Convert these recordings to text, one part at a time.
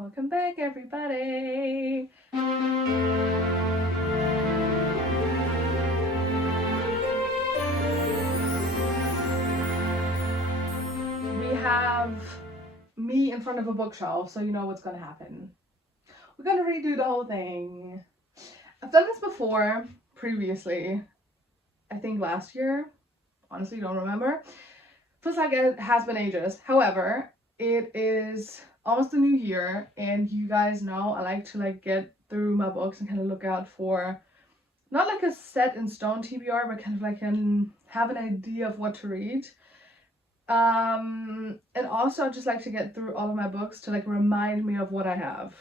Welcome back, everybody. We have me in front of a bookshelf, so you know what's gonna happen. We're gonna redo the whole thing. I've done this before, previously, I think last year. Honestly, don't remember. Feels like it has been ages. However, it is almost a new year, and you guys know I like to get through my books and kind of look out for not like a set in stone TBR, but kind of have an idea of what to read. And also I just like to get through all of my books to remind me of what I have,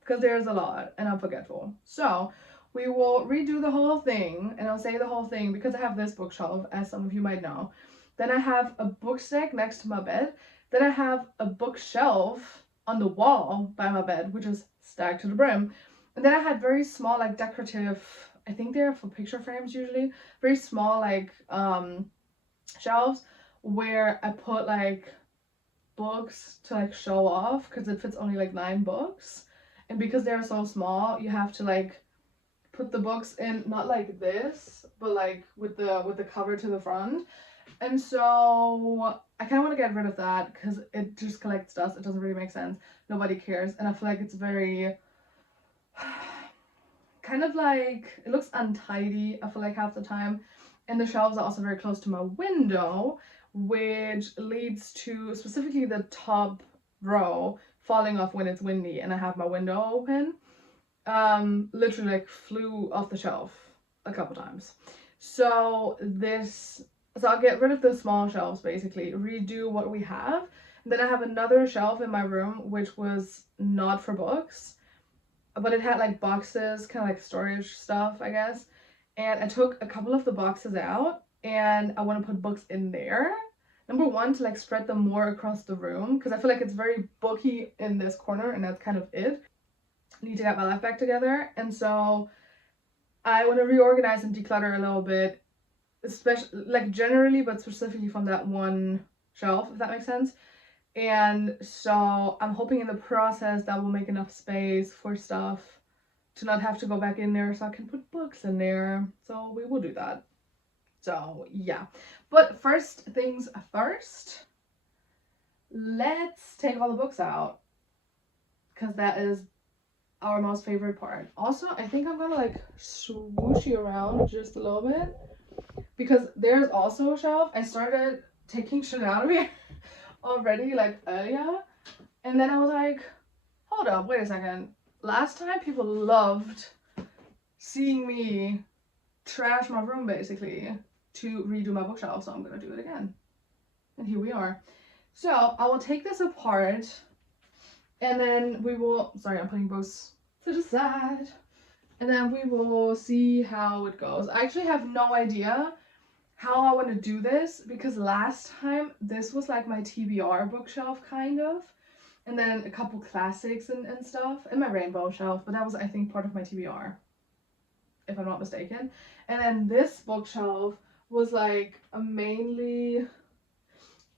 because there's a lot and I'm forgetful. So we will redo the whole thing, and I'll say the whole thing because I have this bookshelf, as some of you might know. Then I have a book stack next to my bed. Then I have a bookshelf on the wall by my bed, which is stacked to the brim. And then I had very small decorative, I think they're for picture frames usually, very small shelves where I put books to show off, because it fits only 9 books. And because they're so small, you have to put the books in not like this, but with the cover to the front. And so I kind of want to get rid of that because it just collects dust. It doesn't really make sense. Nobody cares. And I feel like it's very kind of it looks untidy, I feel like, half the time. And the shelves are also very close to my window, which leads to specifically the top row falling off when it's windy and I have my window open. Literally flew off the shelf a couple times. So I'll get rid of the small shelves, basically, redo what we have. And then I have another shelf in my room which was not for books, but it had boxes, kind of storage stuff, I guess. And I took a couple of the boxes out and I want to put books in there. Number one, to spread them more across the room, because I feel like it's very booky in this corner and that's kind of it. I need to get my life back together. And so I want to reorganize and declutter a little bit, especially generally, but specifically from that one shelf, if that makes sense. And so I'm hoping in the process that will make enough space for stuff to not have to go back in there, so I can put books in there. So we will do that. So yeah, but first things first, let's take all the books out, because that is our most favorite part. Also, I think I'm gonna swoosh you around just a little bit, because there's also a shelf. I started taking shit out of here already earlier, and then I was like, hold up, wait a second. Last time people loved seeing me trash my room basically to redo my bookshelf, so I'm gonna do it again. And here we are. So I will take this apart, and then we will, sorry, I'm putting books to the side, and then we will see how it goes. I actually have no idea how I want to do this, because last time this was my TBR bookshelf kind of, and then a couple classics and stuff, and my rainbow shelf, but that was, I think, part of my TBR, if I'm not mistaken. And then this bookshelf was mainly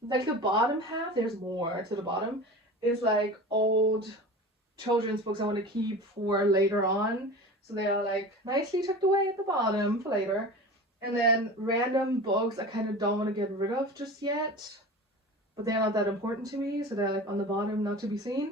the bottom half, there's more to the bottom, is old children's books I want to keep for later on, so they are nicely tucked away at the bottom for later. And then random books I kind of don't want to get rid of just yet, but they're not that important to me, so they're on the bottom, not to be seen.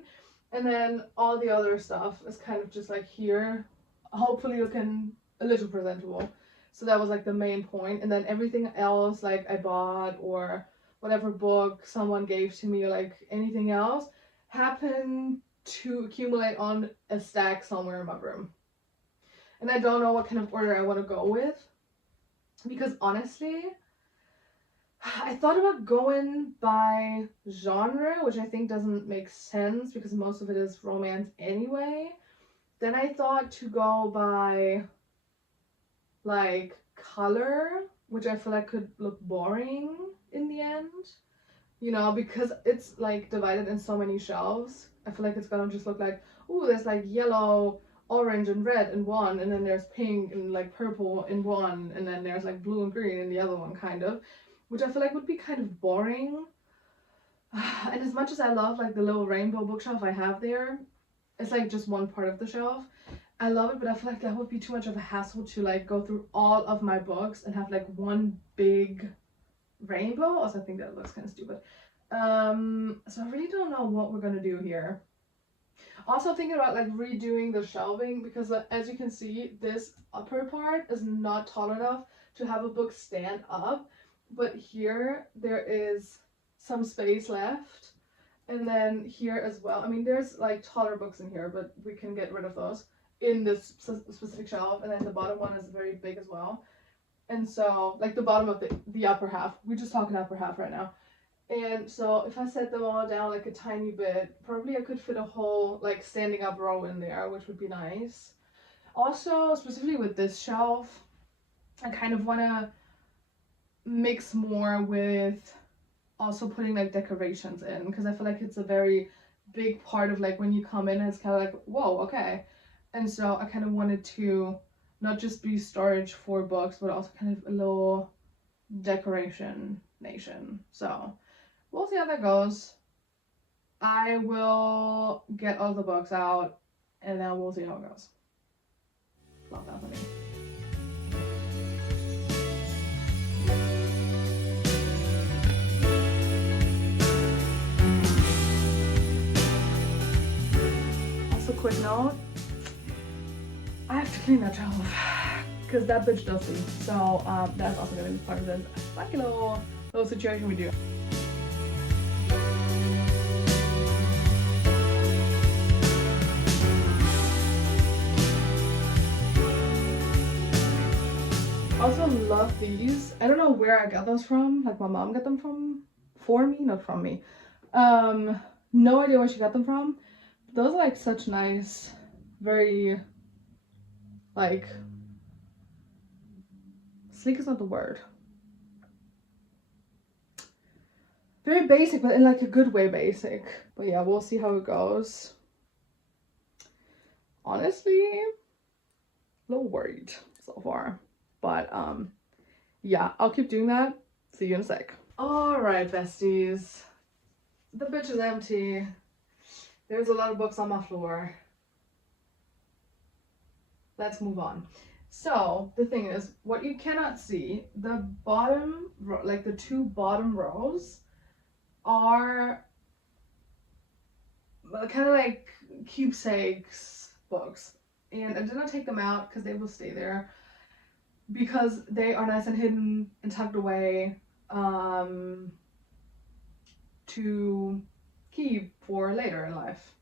And then all the other stuff is kind of just here, hopefully looking a little presentable. So that was the main point. And then everything else I bought, or whatever book someone gave to me, or anything else, happened to accumulate on a stack somewhere in my room. And I don't know what kind of order I want to go with, because honestly, I thought about going by genre, which I think doesn't make sense because most of it is romance anyway. Then I thought to go by color, which I feel could look boring in the end, because it's divided in so many shelves. I feel it's gonna just look ooh, there's yellow, orange and red in one, and then there's pink and purple in one, and then there's blue and green in the other one, kind of, which I feel would be kind of boring. And as much as I love like the little rainbow bookshelf I have there, it's like just one part of the shelf. I love it, but I feel like that would be too much of a hassle to like go through all of my books and have like one big rainbow. Also, I think that looks kind of stupid. So I really don't know what we're gonna do here. Also thinking about like redoing the shelving because as you can see, this upper part is not tall enough to have a book stand up, but here there is some space left, and then here as well. I mean, there's like taller books in here, but we can get rid of those in this specific shelf, and then the bottom one is very big as well. And so like the bottom of the upper half, we're just talking upper half right now. And so if I set them all down like a tiny bit, probably I could fit a whole like standing up row in there, which would be nice. Also, specifically with this shelf, I kind of want to mix more with also putting like decorations in, because I feel like it's a very big part of like when you come in and it's kind of like, whoa, okay. And so I kind of wanted to not just be storage for books, but also kind of a little decoration nation. So we'll see how that goes. I will get all the books out and then we'll see how it goes. Love that for me. Also, quick note, I have to clean that shelf because that bitch dusty. So that's also gonna be part of this lucky little situation we do. Also love these. I don't know where I got those from. Like my mom got them from, for me, not from me. No idea where she got them from. Those are like such nice, very like sleek is not the word. Very basic, but in like a good way basic. But yeah, we'll see how it goes. Honestly, a little worried so far. But yeah, I'll keep doing that. See you in a sec. Alright, besties. The bitch is empty. There's a lot of books on my floor. Let's move on. So the thing is, what you cannot see, the bottom, like the two bottom rows are kind of like keepsakes books. And I did not take them out because they will stay there, because they are nice and hidden and tucked away to keep for later in life.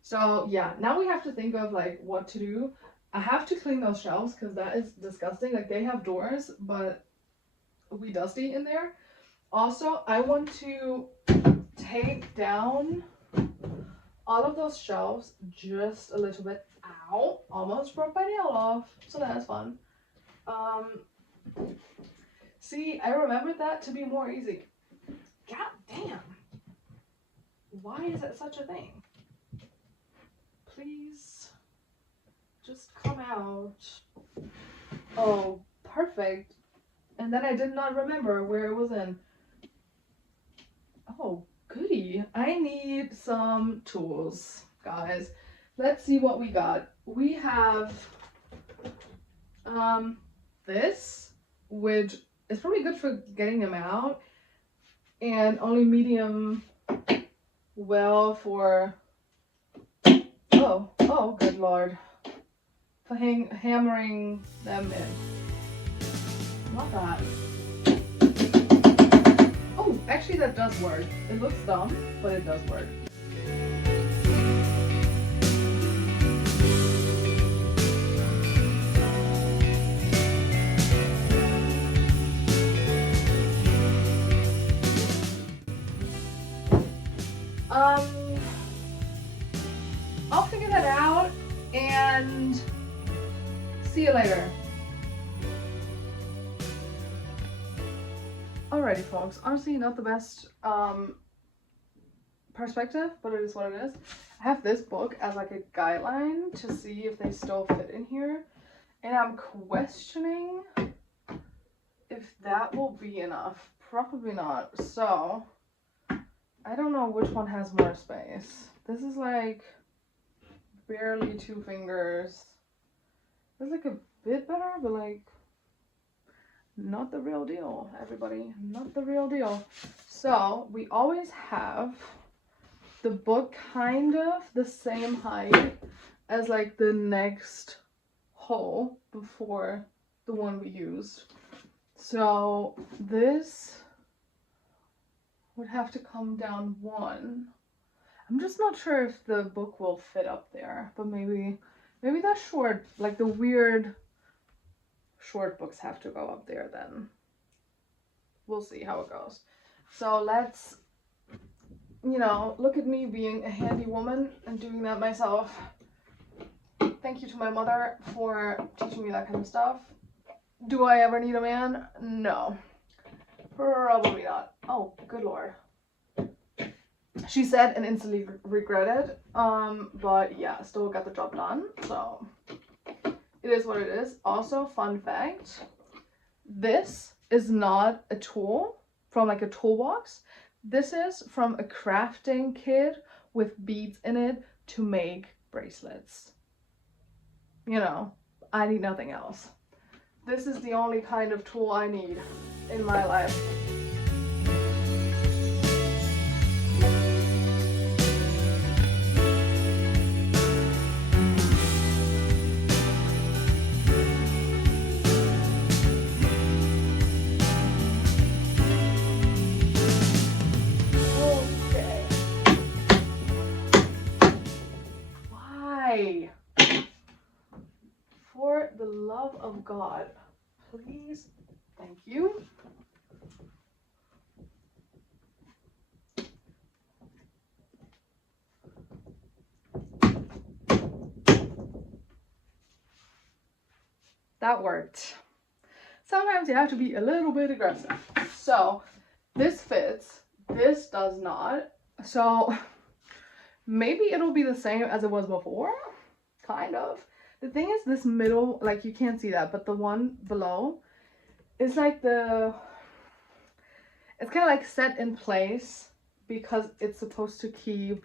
So yeah, now we have to think of like what to do. I have to clean those shelves because that is disgusting. Like they have doors, but we dusty in there. Also, I want to take down all of those shelves just a little bit. Ow, almost broke my nail off, so that's fun. See, I remembered that to be more easy. God damn. Why is it such a thing? Please just come out. Oh, perfect. And then I did not remember where it was in. Oh, goody. I need some tools, guys. Let's see what we got. We have this, which is probably good for getting them out, and only medium well for oh good lord, for hammering them in. Not that. Oh, actually that does work. It looks dumb, but it does work. I'll figure that out and see you later. Alrighty folks, honestly not the best perspective, but it is what it is. I have this book as like a guideline to see if they still fit in here, and I'm questioning if that will be enough. Probably not. So I don't know which one has more space. This is like barely 2 fingers. It's like a bit better, but like not the real deal, everybody. Not the real deal. So we always have the book kind of the same height as like the next hole before the one we used. So this would have to come down 1. I'm just not sure if the book will fit up there, but maybe the short, like the weird short books have to go up there then. We'll see how it goes. So let's, you know, look at me being a handy woman and doing that myself. Thank you to my mother for teaching me that kind of stuff. Do I ever need a man? No. Probably not. Oh, good lord. She said and instantly regretted. But yeah, still got the job done. So it is what it is. Also, fun fact. This is not a tool from like a toolbox. This is from a crafting kit with beads in it to make bracelets. You know, I need nothing else. This is the only kind of tool I need in my life. Okay. Why? For the love of God, please, thank you. That worked. Sometimes you have to be a little bit aggressive. So this fits, this does not. So maybe it'll be the same as it was before, kind of. The thing is, this middle, like you can't see that, but the one below is like it's kind of like set in place because it's supposed to keep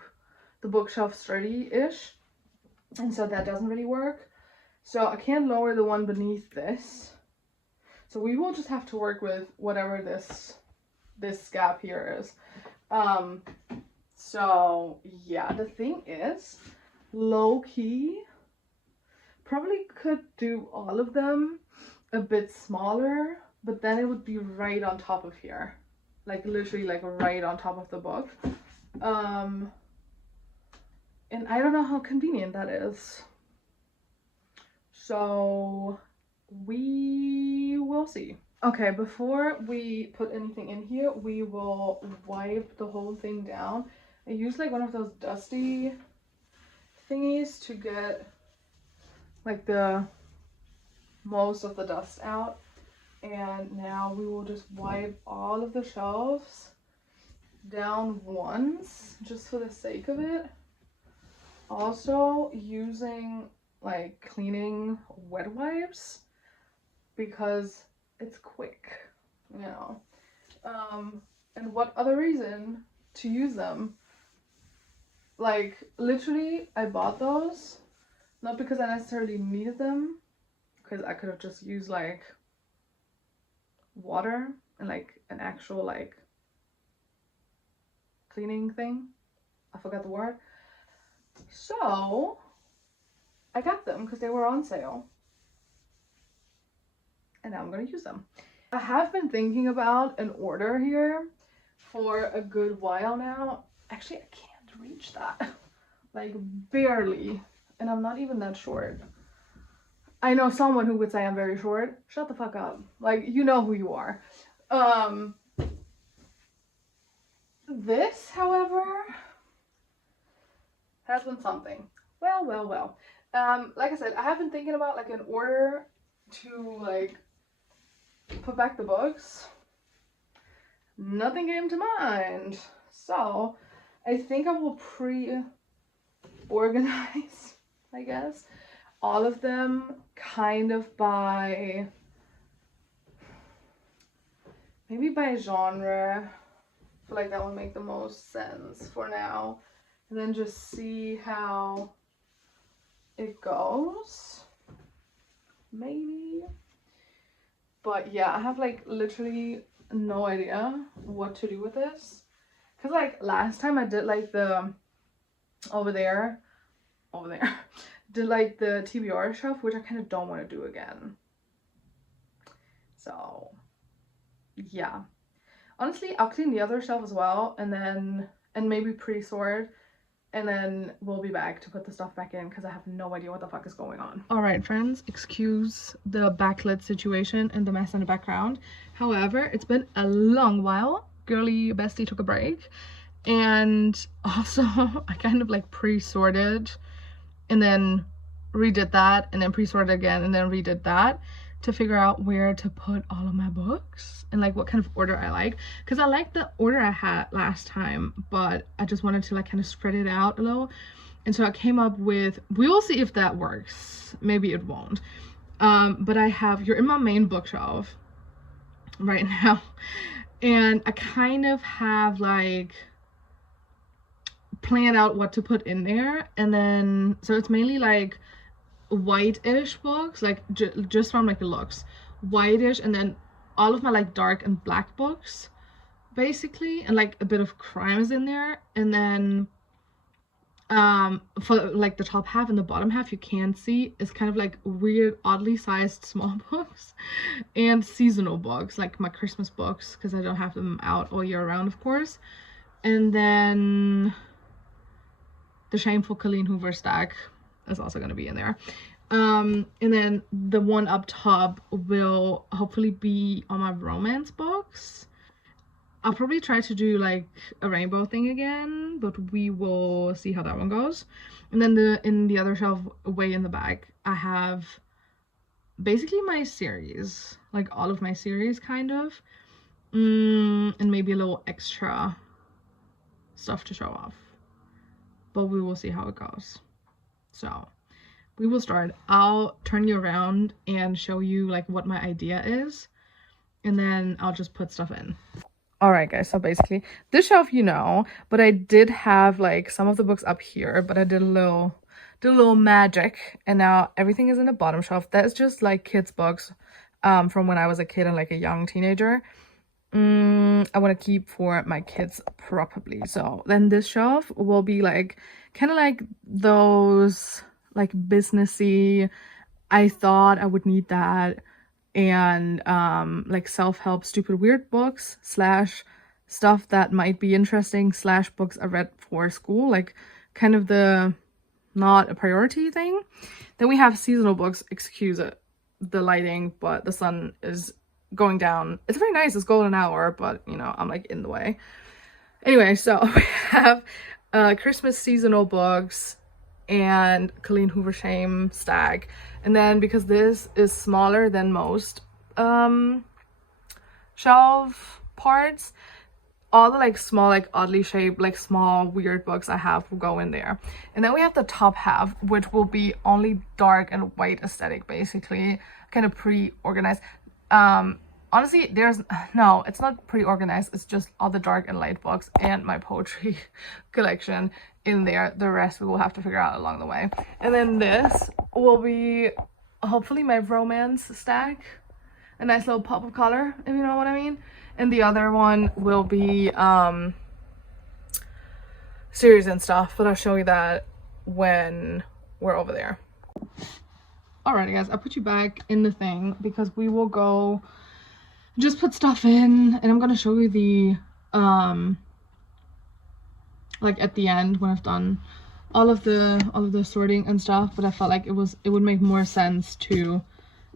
the bookshelf sturdy-ish. And so that doesn't really work. So I can't lower the one beneath this. So we will just have to work with whatever this gap here is. So yeah, the thing is, low key, probably could do all of them a bit smaller, but then it would be right on top of here. Like literally like right on top of the book. And I don't know how convenient that is. So we will see. Okay, before we put anything in here, we will wipe the whole thing down. I use like one of those dusty thingies to get like the most of the dust out. And now we will just wipe all of the shelves down once, just for the sake of it. Also using like cleaning wet wipes because it's quick, you know. And what other reason to use them? Like literally I bought those not because I necessarily needed them, because I could have just used like water and like an actual like cleaning thing. I forgot the word. So I got them because they were on sale. And now I'm gonna use them. I have been thinking about an order here for a good while now. Actually, I can't reach that. Like barely. And I'm not even that short. I know someone who would say I'm very short. Shut the fuck up. Like, you know who you are. This, however, has been something. Well. Like I said, I have been thinking about like an order to like put back the books. Nothing came to mind. So I think I will pre-organize, I guess, all of them kind of maybe by genre. I feel like that would make the most sense for now. And then just see how it goes. Maybe. But yeah, I have like literally no idea what to do with this. Cause like last time I did like the over there did like the TBR shelf, which I kind of don't want to do again. So yeah, honestly I'll clean the other shelf as well, and maybe pre-sort, and then we'll be back to put the stuff back in because I have no idea what the fuck is going on. All right, friends, excuse the backlit situation and the mess in the background. However, it's been a long while. Girly bestie took a break, and also I kind of like pre-sorted and then redid that, and then pre-sorted again, and then redid that to figure out where to put all of my books and like what kind of order I like, because I like the order I had last time, but I just wanted to like kind of spread it out a little. And so I came up with, we will see if that works, maybe it won't, but I have, you're in my main bookshelf right now, and I kind of have like planned out what to put in there. And then so it's mainly like white-ish books, like just from like the looks, whitish, and then all of my like dark and black books basically, and like a bit of crime is in there. And then for like the top half and the bottom half, you can see is kind of like weird oddly sized small books and seasonal books, like my Christmas books, because I don't have them out all year round, of course. And then the Shameful Colleen Hoover stack is also going to be in there. And then the one up top will hopefully be on my romance books. I'll probably try to do like a rainbow thing again, but we will see how that one goes. And then in the other shelf way in the back, I have basically my series, like all of my series kind of, and maybe a little extra stuff to show off, but we will see how it goes. So we will start. I'll turn you around and show you like what my idea is, and then I'll just put stuff in. All right, guys, so basically this shelf, you know, but I did have like some of the books up here, but I did a little magic, and now everything is in the bottom shelf. That's just like kids books from when I was a kid and like a young teenager. I want to keep for my kids probably. So then this shelf will be like kind of like those like businessy, I thought I would need that, and like self-help stupid weird books slash stuff that might be interesting slash books I read for school, like kind of the not a priority thing. Then we have seasonal books. Excuse it, the lighting, but the sun is going down. It's very nice, it's golden hour, but you know, I'm like in the way. Anyway, so we have Christmas seasonal books and Colleen Hoover Shame stack. And then because this is smaller than most shelf parts, all the like small, like oddly shaped, like small weird books I have will go in there. And then we have the top half, which will be only dark and white aesthetic, basically kind of pre-organized. Honestly, no, it's not pre-organized, it's just all the dark and light books and my poetry collection in there. The rest we will have to figure out along the way. And then this will be hopefully my romance stack, a nice little pop of color, if you know what I mean. And the other one will be series and stuff, but I'll show you that when we're over there. Alrighty guys, I'll put you back in the thing because we will go just put stuff in, and I'm gonna show you the like at the end when I've done all of the sorting and stuff. But I felt like it would make more sense to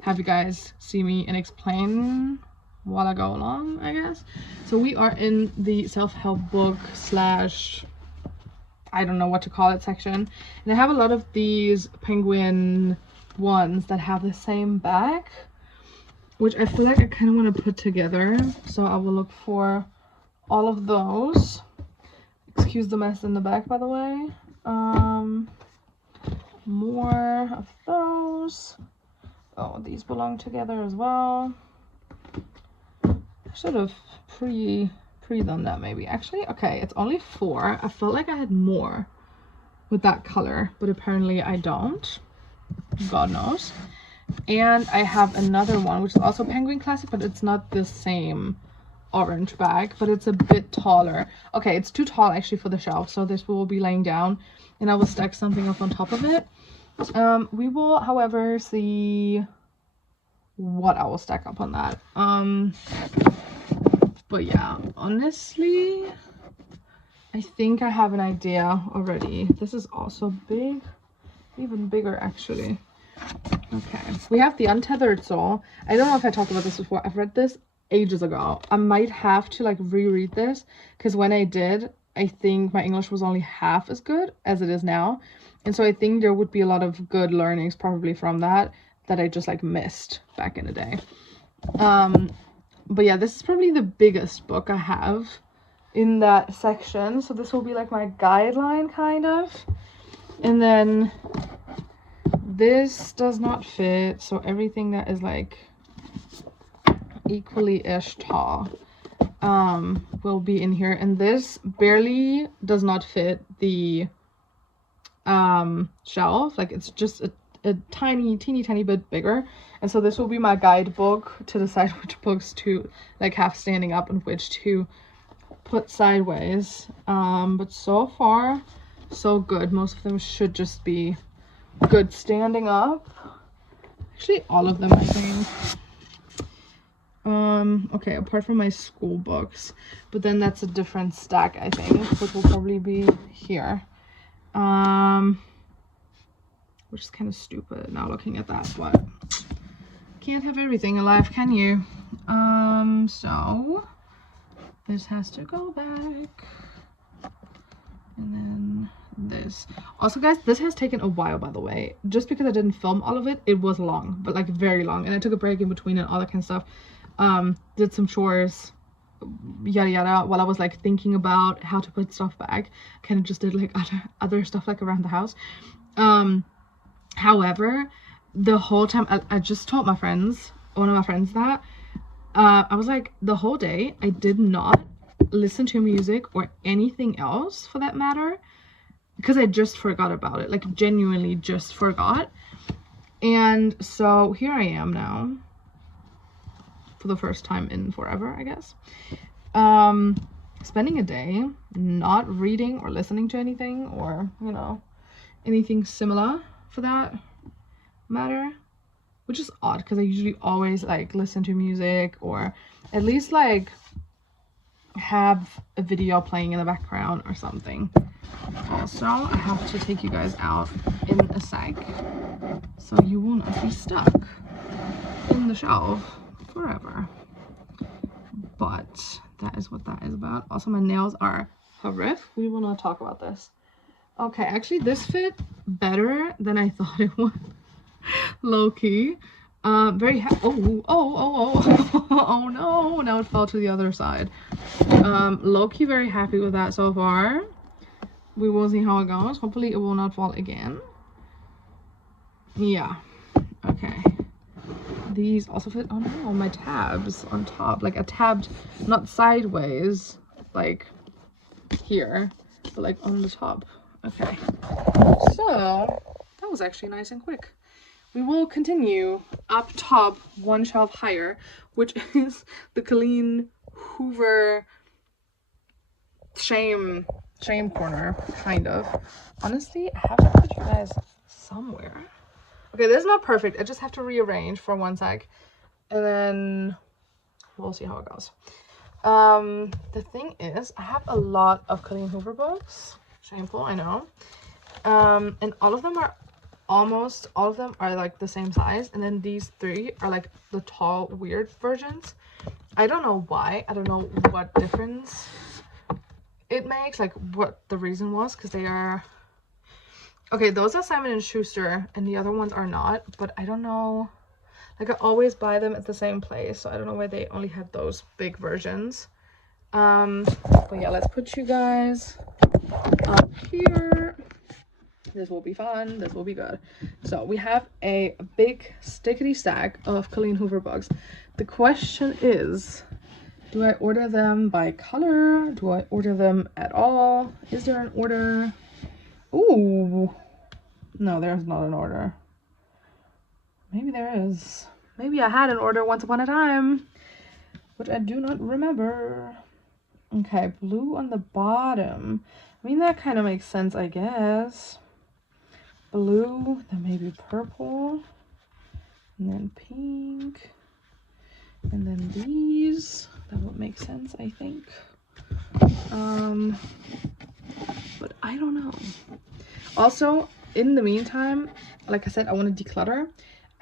have you guys see me and explain while I go along, I guess. So we are in the self-help book slash I don't know what to call it section, and I have a lot of these penguin ones that have the same back, which I feel like I kind of want to put together. So I will look for all of those. Excuse the mess in the back, by the way. More of those. Oh, these belong together as well. I should have 3 than that maybe. Actually, okay, it's only 4. I felt like I had more with that color, but apparently I don't. God knows. And I have another one, which is also Penguin Classic, but it's not the same orange bag, but it's a bit taller. Okay, it's too tall actually for the shelf, so this will be laying down and I will stack something up on top of it. We will, however, see what I will stack up on that. But yeah, honestly, I think I have an idea already. This is also big, even bigger actually. Okay, we have the Untethered Soul. I don't know if I talked about this before. I've read this ages ago. I might have to like reread this because when I did, I think my English was only half as good as it is now. And so I think there would be a lot of good learnings probably from that I just like missed back in the day. But yeah, this is probably the biggest book I have in that section. So this will be like my guideline kind of. And then this does not fit. So everything that is like equally-ish tall will be in here. And this barely does not fit the shelf. Like it's just a teeny tiny bit bigger, and so this will be my guidebook to decide which books to like have standing up and which to put sideways. But so far so good. Most of them should just be good standing up. Actually all of them I think. Okay, apart from my school books, but then that's a different stack I think, which will probably be here. Which is kind of stupid now looking at that, but can't have everything in life, can you? So this has to go back, and then this. Also guys, this has taken a while, by the way. Just because I didn't film all of it, it was long, but like very long, and I took a break in between and all that kind of stuff. Did some chores, yada yada, while I was like thinking about how to put stuff back. Kind of just did like other stuff like around the house. However, the whole time I just told my friends, one of my friends, that I was like, the whole day I did not listen to music or anything else for that matter, because I just forgot about it, like genuinely just forgot. And so here I am now for the first time in forever, I guess, spending a day not reading or listening to anything, or you know, anything similar for that matter, which is odd because I usually always like listen to music or at least like have a video playing in the background or something. Also, I have to take you guys out in a sec so you will not be stuck in the shelf forever. But that is what that is about. Also, my nails are horrific. We will not talk about this. Okay, actually this fit better than I thought it would. Low-key. Very oh no, now it fell to the other side. Low-key very happy with that so far. We will see how it goes. Hopefully it will not fall again. Yeah. Okay. These also fit. Oh no, my tabs on top. Like a tabbed, not sideways, like here, but like on the top. Okay, so that was actually nice and quick. We will continue up top, one shelf higher, which is the Colleen Hoover shame corner, kind of. Honestly, I have to put you guys somewhere. Okay, this is not perfect. I just have to rearrange for one sec, and then we'll see how it goes. The thing is, I have a lot of Colleen Hoover books. Shameful, I know. And almost all of them are like the same size, and then these 3 are like the tall weird versions. I don't know why. I don't know what difference it makes, like what the reason was, because they are okay, those are Simon & Schuster and the other ones are not, but I don't know, like I always buy them at the same place, so I don't know why they only have those big versions. But yeah, let's put you guys up here. This will be fun. This will be good. So we have a big stickety stack of Colleen Hoover books. The question is, Do I order them by color? Do I order them at all? Is there an order? Ooh. No, there's not an order. Maybe there is. Maybe I had an order once upon a time, which I do not remember. Okay, blue on the bottom. I mean, that kind of makes sense, I guess. Blue, then maybe purple, and then pink, and then these. That would make sense, I think. But I don't know. Also, in the meantime, like I said, I want to declutter.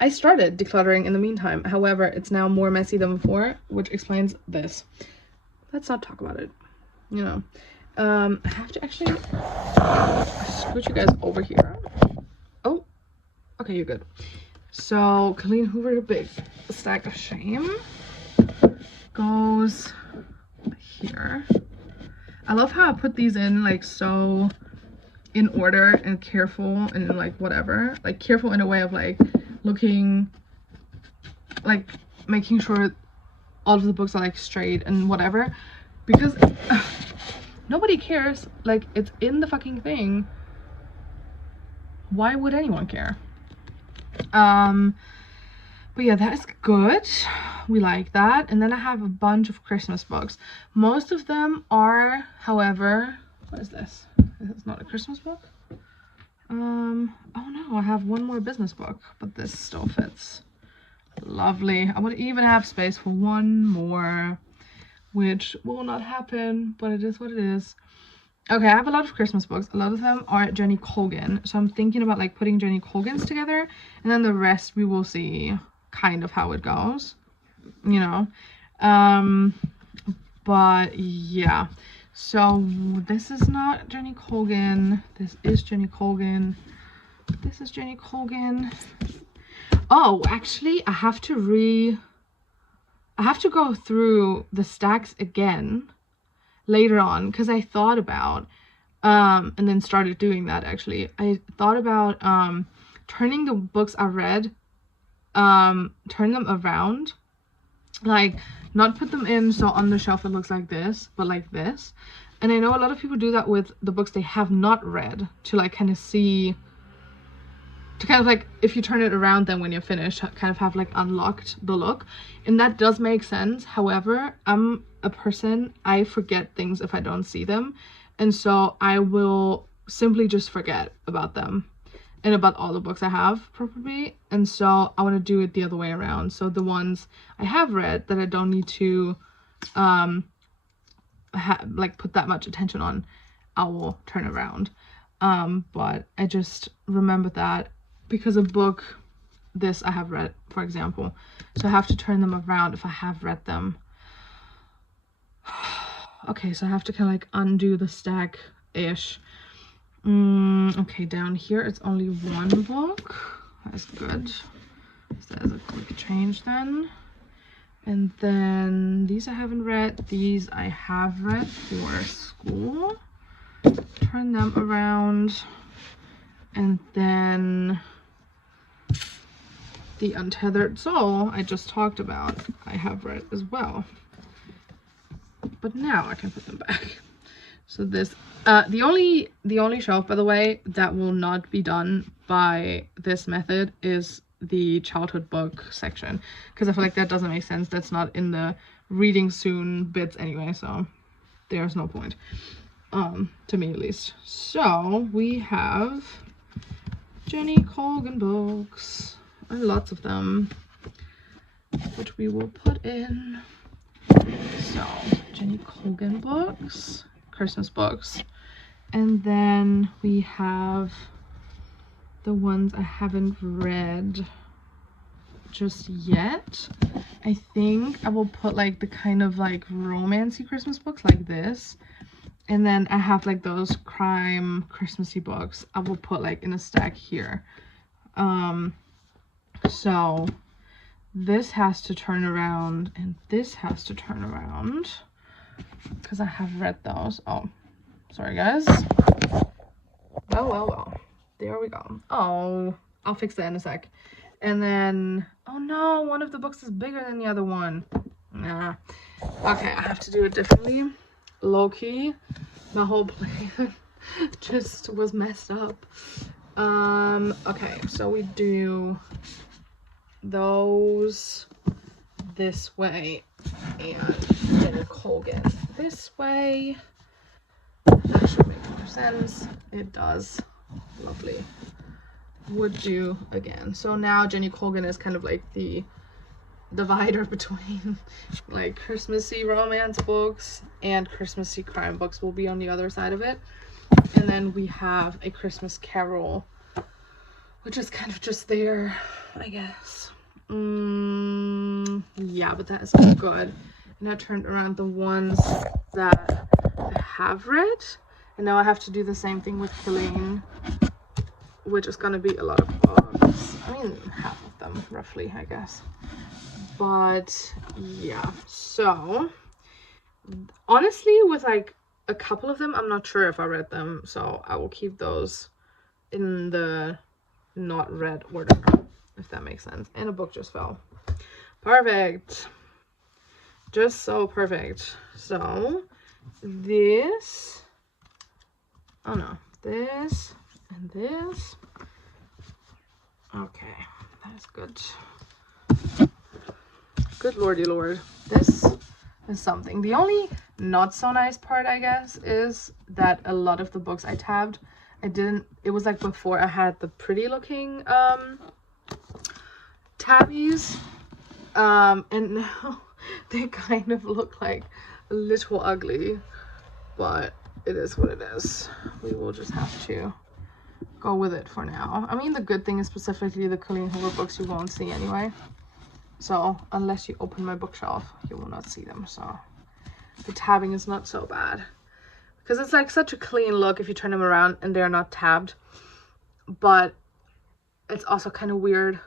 I started decluttering in the meantime. However, it's now more messy than before, which explains this. Let's not talk about it. You know, I have to actually scoot you guys over here. Oh, okay, you're good. So, Colleen Hoover's big stack of shame goes here. I love how I put these in like so in order and careful and like whatever, like careful in a way of like looking, like making sure all of the books are like straight and whatever, because nobody cares. Like, it's in the fucking thing. Why would anyone care? But yeah, that's good. We like that. And then I have a bunch of Christmas books. Most of them are, however, what is this? It's not a Christmas book. Oh no, I have one more business book, but this still fits. Lovely. I would even have space for one more, which will not happen, but it is what it is. Okay, I have a lot of Christmas books. A lot of them are Jenny Colgan, so I'm thinking about like putting Jenny Colgan's together, and then the rest we will see kind of how it goes, you know. But yeah, so this is not Jenny Colgan. This is Jenny Colgan. This is Jenny Colgan. Oh, actually, I have to go through the stacks again later on, because I thought about and then started doing that. Actually, I thought about turning the books I read, turn them around, like not put them in so on the shelf it looks like this, but like this. And I know a lot of people do that with the books they have not read, to like kind of see, to kind of like, if you turn it around, then when you're finished, kind of have like unlocked the look. And that does make sense. However, I'm a person, I forget things if I don't see them, and so I will simply just forget about them and about all the books I have probably. And so I want to do it the other way around. So the ones I have read that I don't need to like put that much attention on, I will turn around. But I just remember that because a book this I have read, for example, so I have to turn them around if I have read them. Okay, so I have to kind of like undo the stack ish. Okay, down here it's only one book. That's good. So there's a quick change then. And then these I haven't read. These I have read for school. Turn them around. And then The Untethered Soul I just talked about, I have read as well. But now I can put them back. So this, the only shelf, by the way, that will not be done by this method is the childhood book section, because I feel like that doesn't make sense. That's not in the reading soon bits anyway, so there's no point, to me at least. So we have Jenny Colgan books, and lots of them, which we will put in. So Jenny Colgan books, Christmas books, and then we have the ones I haven't read just yet. I think I will put like the kind of like romancy Christmas books like this, and then I have like those crime Christmassy books I will put like in a stack here. So this has to turn around and this has to turn around because I have read those. Oh, sorry guys. Well, there we go. Oh, I'll fix that in a sec. And then, oh no, one of the books is bigger than the other one. Nah. Okay, I have to do it differently. Low-key, my whole plan just was messed up. Okay, so we do those this way and then Colgan this way. That should make more sense. It does. Lovely. Would do again. So now Jenny Colgan is kind of like the divider between like Christmassy romance books and Christmassy crime books will be on the other side of it. And then we have A Christmas Carol, which is kind of just there, I guess. Yeah, but that is good. And I turned around the ones that I have read. And now I have to do the same thing with Helene, which is going to be a lot of books. I mean, half of them, roughly, I guess. But, yeah. So, honestly, with, like, a couple of them, I'm not sure if I read them. So, I will keep those in the not read order, if that makes sense. And a book just fell. Perfect. Just so perfect. So, this... Oh, no. This... and this. Okay, that's good. Good lordy lord. This is something. The only not so nice part, I guess, is that a lot of the books I tabbed, it was like before I had the pretty looking tabbies. And now they kind of look like a little ugly. But it is what it is. We will just have to go with it for now. I mean, the good thing is specifically the Colleen Hoover books you won't see anyway. So unless you open my bookshelf, you will not see them. So the tabbing is not so bad. Because it's like such a clean look if you turn them around and they're not tabbed. But it's also kind of weird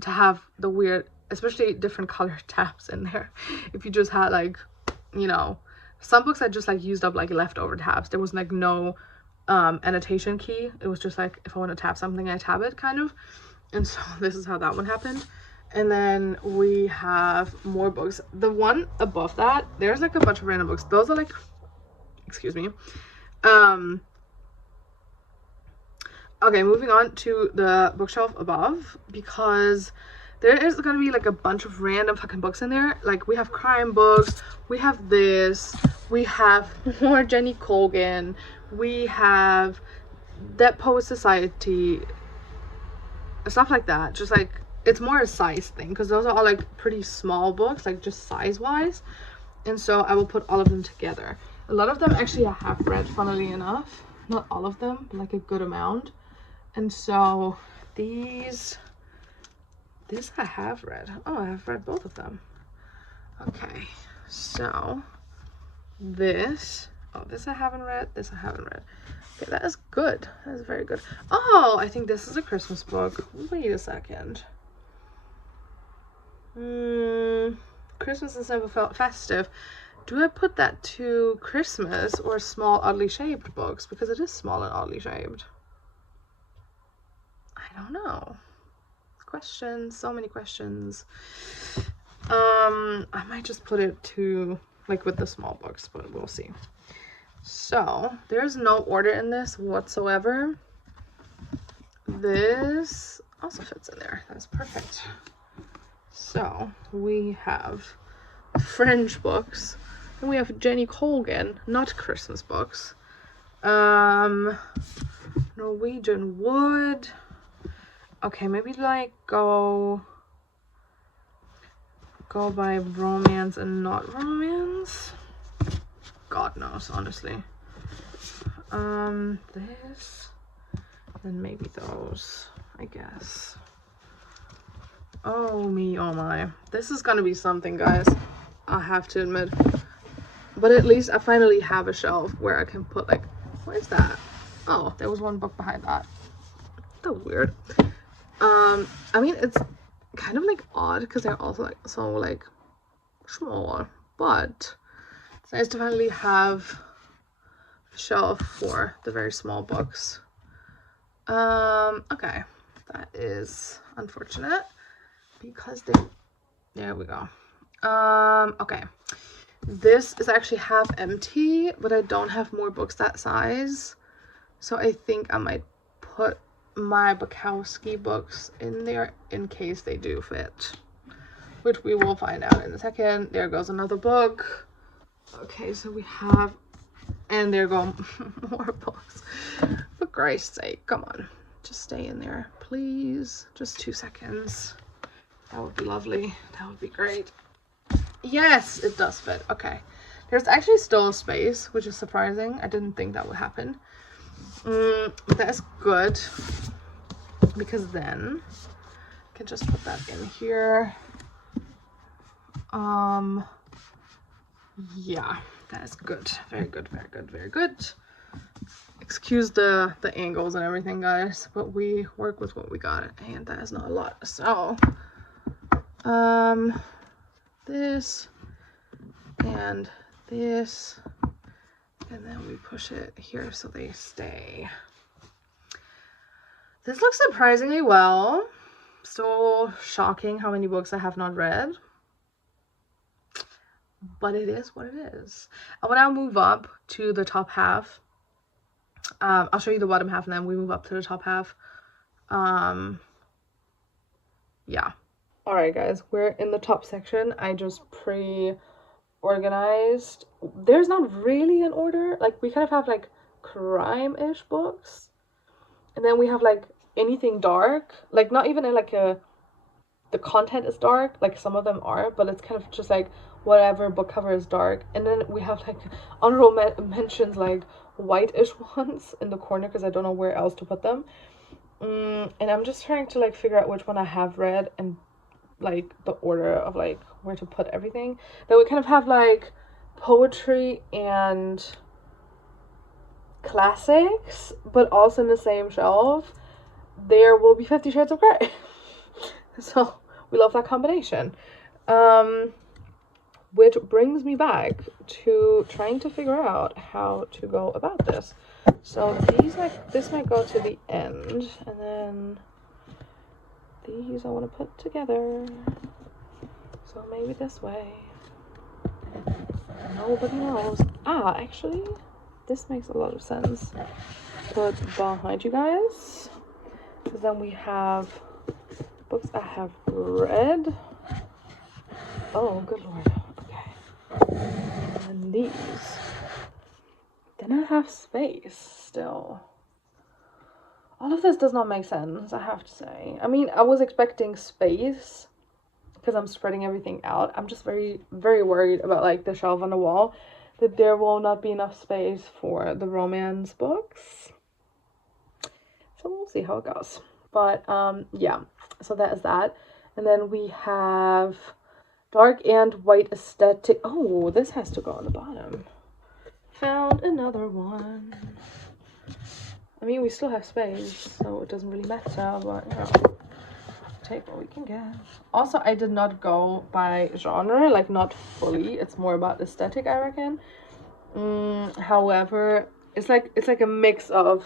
to have the weird, especially different colored tabs in there. If you just had like, you know, some books I just like used up like leftover tabs. There was like no annotation key. It was just like if I want to tab something, I tab it kind of. And so this is how that one happened. And then we have more books. The one above that, there's like a bunch of random books. Those are like, excuse me. Okay, moving on to the bookshelf above, because there is going to be like a bunch of random fucking books in there. Like we have crime books, we have this, we have more Jenny Colgan, we have Dead Poets Society, stuff like that. Just like, it's more a size thing, because those are all like pretty small books, like just size wise. And so I will put all of them together. A lot of them actually I have read, funnily enough. Not all of them, but like a good amount. And so this I have read. Oh, I have read both of them. Okay, so this I haven't read, this I haven't read. Okay, that is good. That is very good. Oh, I think this is a Christmas book. Wait a second. Christmas is never felt festive. Do I put that to Christmas or small oddly shaped books? Because it is small and oddly shaped. I don't know. Questions, so many questions. I might just put it to like with the small books, but we'll see. So there's no order in this whatsoever. This also fits in there. That's perfect. So we have French books and we have Jenny Colgan, not Christmas books. Norwegian Wood. Okay, maybe like go by romance and not romance. God knows, honestly. This, and maybe those, I guess. Oh me, oh my. This is gonna be something, guys. I have to admit. But at least I finally have a shelf where I can put like, what is that? Oh, there was one book behind that. So weird. I mean, it's kind of like odd because they're also like so like small, but it's nice to finally have a shelf for the very small books. Okay, that is unfortunate because there we go. Okay. This is actually half empty, but I don't have more books that size. So I think I might put my Bukowski books in there in case they do fit, which we will find out in a second. There goes another book. Okay, so we have, and there go more books. For Christ's sake, come on. Just stay in there, please. Just 2 seconds. That would be lovely. That would be great. Yes, it does fit. Okay. There's actually still space, which is surprising. I didn't think that would happen. But that's good, because then I can just put that in here. Yeah, that is good. Very good, very good, very good. Excuse the angles and everything, guys, but we work with what we got, and that is not a lot. So this and this, and then we push it here so they stay. This looks surprisingly well. So shocking how many books I have not read, but it is what it is. And when I move up to the top half, I'll show you the bottom half and then we move up to the top half. Yeah. All right, guys, we're in the top section. I just pre-organized. There's not really an order. Like, we kind of have like crime-ish books, and then we have like anything dark, like not even in like the content is dark, like some of them are, but it's kind of just like whatever book cover is dark. And then we have like honorable mentions, like white-ish ones in the corner because I don't know where else to put them. And I'm just trying to like figure out which one I have read and like the order of like where to put everything. Then we kind of have like poetry and classics, but also in the same shelf there will be 50 Shades of Grey. So we love that combination. Which brings me back to trying to figure out how to go about this. So this might go to the end, and then these I want to put together. So maybe this way. Nobody knows. Actually, this makes a lot of sense. Put behind you guys, because then we have books I have read. Oh, good lord. Okay. And these. Then I have space still. All of this does not make sense, I have to say. I mean, I was expecting space because I'm spreading everything out. I'm just very, very worried about like the shelf on the wall, that there will not be enough space for the romance books. So we'll see how it goes. But yeah, so that is that. And then we have dark and white aesthetic. Oh, this has to go on the bottom. Found another one. I mean, we still have space, so it doesn't really matter, but you know, take what we can get. Also, I did not go by genre, like not fully. It's more about aesthetic, I reckon. However, it's like a mix of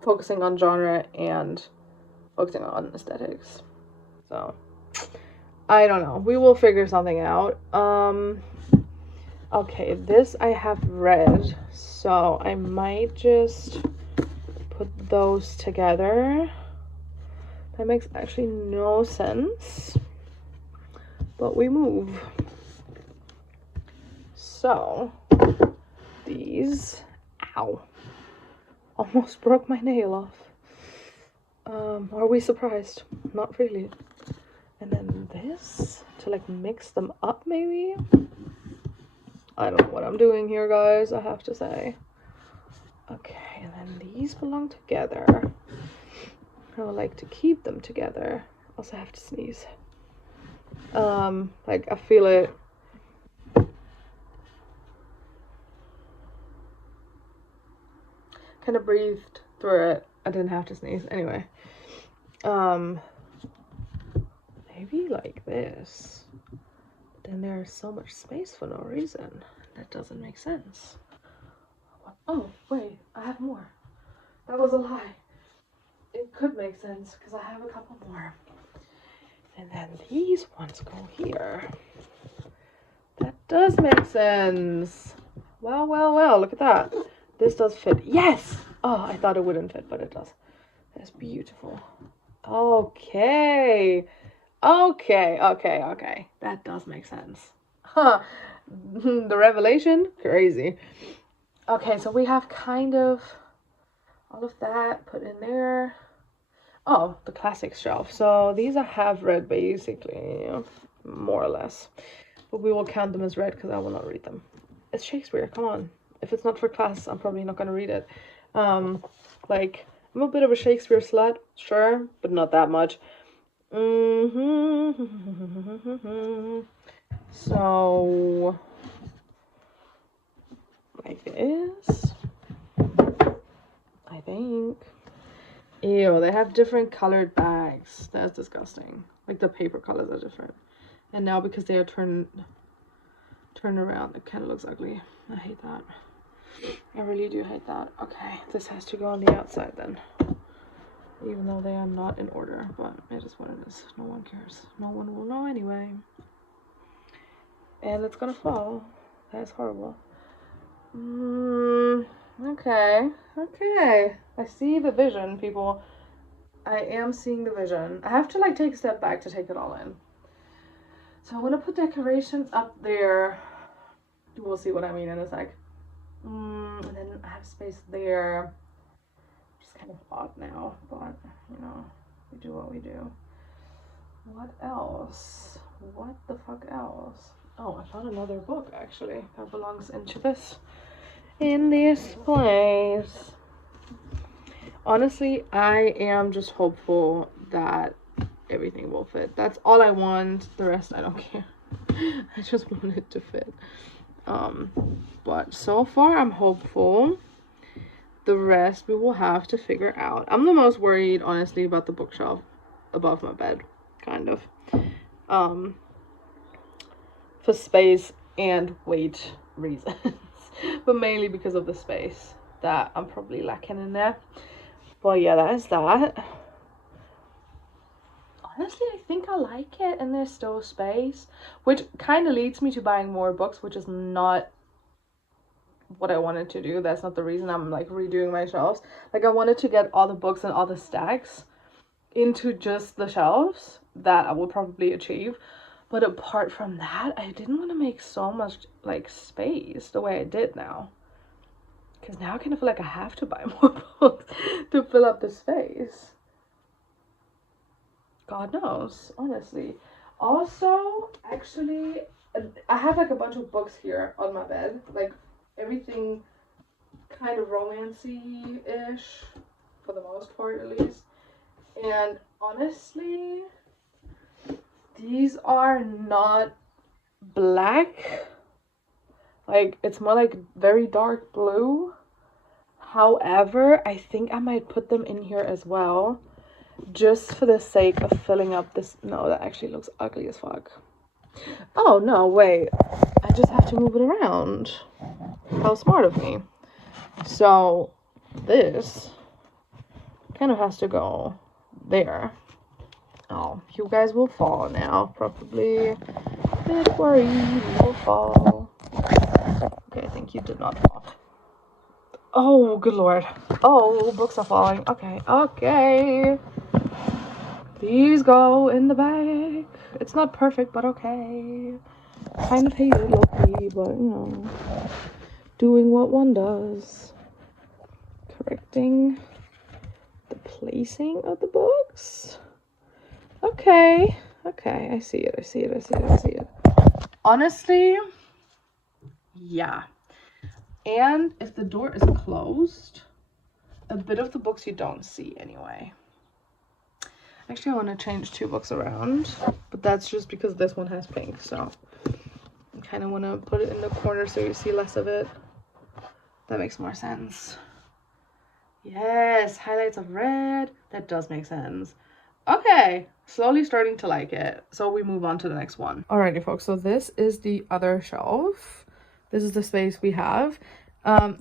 focusing on genre and focusing on aesthetics. So I don't know. We will figure something out. Okay, this I have read, so I might just put those together. That makes actually no sense, but we move. So these, ow, almost broke my nail off. Are we surprised? Not really. And then this to like mix them up, maybe. I don't know what I'm doing here, guys, I have to say. Okay, and then these belong together. I would like to keep them together. Also have to sneeze. Like I feel it. Kind of breathed through it. I didn't have to sneeze. Anyway. Maybe like this. But then there's so much space for no reason. That doesn't make sense. Oh, wait. I have more. That was a lie. It could make sense because I have a couple more. And then these ones go here. That does make sense. Well, well, well, look at that. This does fit. Yes! Oh, I thought it wouldn't fit, but it does. That's beautiful. Okay. Okay. That does make sense. Huh. The revelation? Crazy. Okay, so we have kind of all of that put in there. Oh, the classic shelf. So these I have read basically, more or less. But we will count them as read because I will not read them. It's Shakespeare, come on. If it's not for class, I'm probably not going to read it. Like, I'm a bit of a Shakespeare slut, sure, but not that much. So, like this, I think. Ew, they have different colored bags. That's disgusting. Like, the paper colors are different. And now because they are turned around, it kind of looks ugly. I hate that. I really do hate that. Okay, this has to go on the outside then. Even though they are not in order, but it is what it is. No one cares. No one will know anyway. And it's gonna fall. That's horrible. Okay. I see the vision, people. I am seeing the vision. I have to like take a step back to take it all in. So I'm gonna put decorations up there. We'll see what I mean in a sec. And then I have space there. Just kind of odd now, but you know, we do what we do. What else? What the fuck else? Oh, I found another book actually that belongs into this. In this place. Honestly, I am just hopeful that everything will fit. That's all I want. The rest I don't care. I just want it to fit. But so far I'm hopeful. The rest we will have to figure out. I'm the most worried, honestly, about the bookshelf above my bed, kind of. For space and weight reasons. But mainly because of the space that I'm probably lacking in there. But yeah, that is that. Honestly, I think I like it, and there's still space, which kind of leads me to buying more books, which is not what I wanted to do. That's not the reason I'm like redoing my shelves. Like, I wanted to get all the books and all the stacks into just the shelves that I will probably achieve. But apart from that, I didn't want to make so much like space the way I did now. Because now I kind of feel like I have to buy more books to fill up the space. God knows, honestly. Also, actually, I have like a bunch of books here on my bed. Like, everything kind of romancy-ish, for the most part at least. And honestly, these are not black. Like, it's more like very dark blue. However, I think I might put them in here as well, just for the sake of filling up this. No, that actually looks ugly as fuck. Oh no, wait, I just have to move it around. How smart of me. So this kind of has to go there. Oh, you guys will fall now, probably. Don't worry, you will fall. Okay, I think you did not fall. Oh, good lord. Oh, books are falling. Okay. These go in the bag. It's not perfect, but okay. Kind of hate it, low-key, but you know, doing what one does. Correcting the placing of the books. Okay, I see it. Honestly, yeah. And if the door is closed, a bit of the books you don't see anyway. Actually, I want to change 2 books around, but that's just because this one has pink, so I kind of want to put it in the corner so you see less of it. That makes more sense. Yes, highlights of red. That does make sense. Okay, slowly starting to like it. So we move on to the next one. Alrighty, folks, so this is the other shelf. This is the space we have.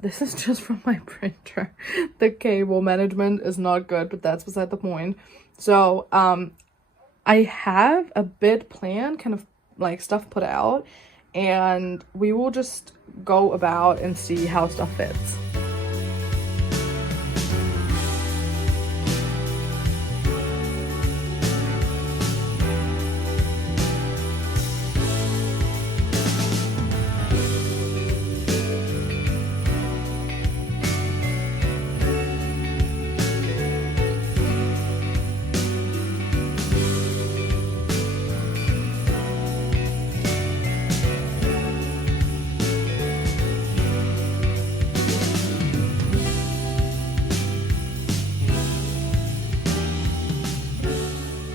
This is just from my printer. The cable management is not good, but that's beside the point. So, I have a bit planned, kind of like stuff put out, and we will just go about and see how stuff fits.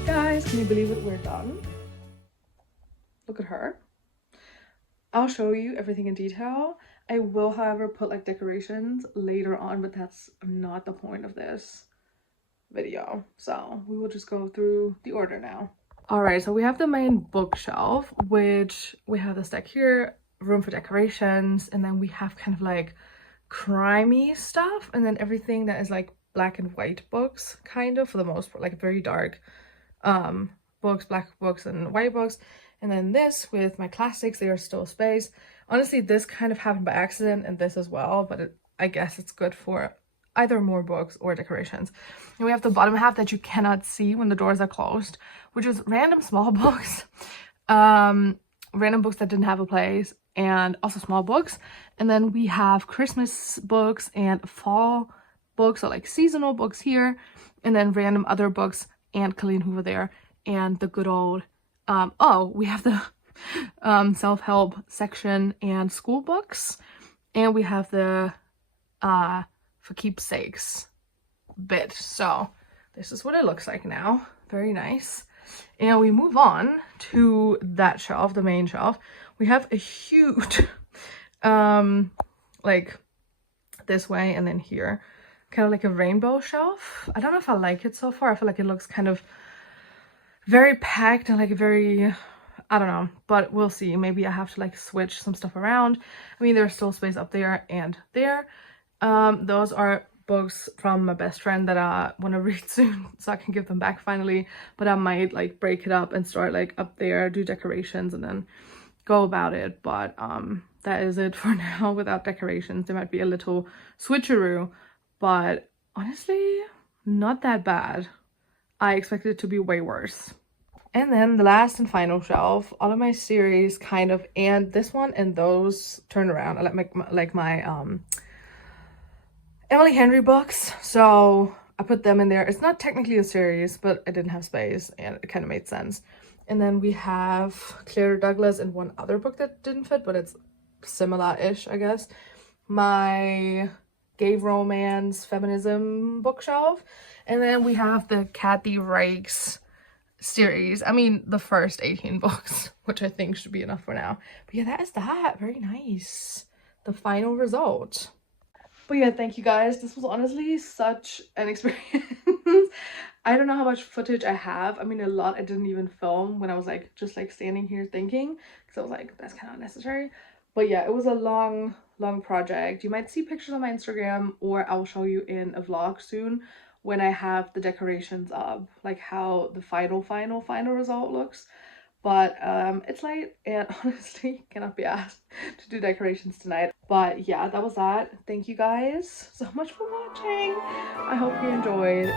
Guys, can you believe it? We're done. Look at her. I'll show you everything in detail. I will, however, put like decorations later on, but that's not the point of this video. So we will just go through the order now. All right, so we have the main bookshelf, which we have this deck here, room for decorations, and then we have kind of like crimey stuff, and then everything that is like black and white books, kind of, for the most part, like very dark books, black books and white books. And then this with my classics, they are still space. Honestly, this kind of happened by accident, and this as well, but I guess it's good for either more books or decorations. And we have the bottom half that you cannot see when the doors are closed, which is random small books, random books that didn't have a place, and also small books. And then we have Christmas books and fall books, or like seasonal books here, and then random other books and Colleen Hoover there, and the good old oh, we have the self-help section and school books, and we have the for keepsakes bit. So this is what it looks like now. Very nice. And we move on to that shelf, the main shelf. We have a huge like this way and then here, kind of like a rainbow shelf. I don't know if I like it so far. I feel like it looks kind of very packed and like very, I don't know, but we'll see. Maybe I have to like switch some stuff around. I mean, there's still space up there and there. Those are books from my best friend that I want to read soon, so I can give them back finally. But I might like break it up and start like up there, do decorations, and then go about it. But that is it for now without decorations. There might be a little switcheroo, but honestly, not that bad. I expected it to be way worse. And then the last and final shelf, all of my series kind of, and this one and those turn around. I like my Emily Henry books, so I put them in there. It's not technically a series, but I didn't have space and it kind of made sense. And then we have Claire Douglas and one other book that didn't fit, but it's similar-ish, I guess. My gay romance feminism bookshelf. And then we have the Kathy Rakes series. I mean, the first 18 books, which I think should be enough for now. But yeah, that is that. Very nice. The final result. But yeah, thank you guys. This was honestly such an experience. I don't know how much footage I have. I mean, a lot I didn't even film when I was like just like standing here thinking, because I was like, that's kind of unnecessary. But yeah, it was a long project. You might see pictures on my Instagram, or I'll show you in a vlog soon when I have the decorations up, like how the final result looks. But it's late and honestly cannot be asked to do decorations tonight. But yeah, that was that. Thank you guys so much for watching. I hope you enjoyed.